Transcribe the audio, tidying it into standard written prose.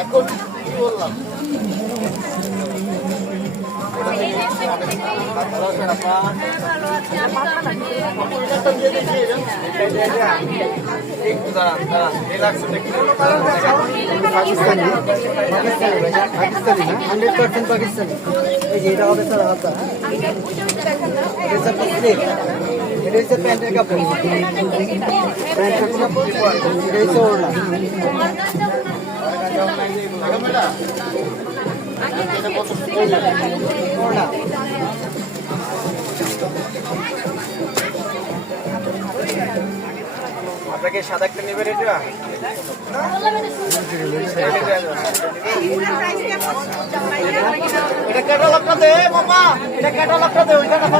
এখন কি বললাম পাকিস্তানি না 100% পাকিস্তানি। এই যে এটা হবে স্যার হাতা, এটা হচ্ছে প্যান্টের কাপড়, প্যান্টের কাপড়, এটা হচ্ছে ওড়না। ওড়না আপনাকে সাদা একটা নেবেন, এটা ক্যাটালগটা দে মামা, এটা ক্যাটালগটা দে ওইখানে।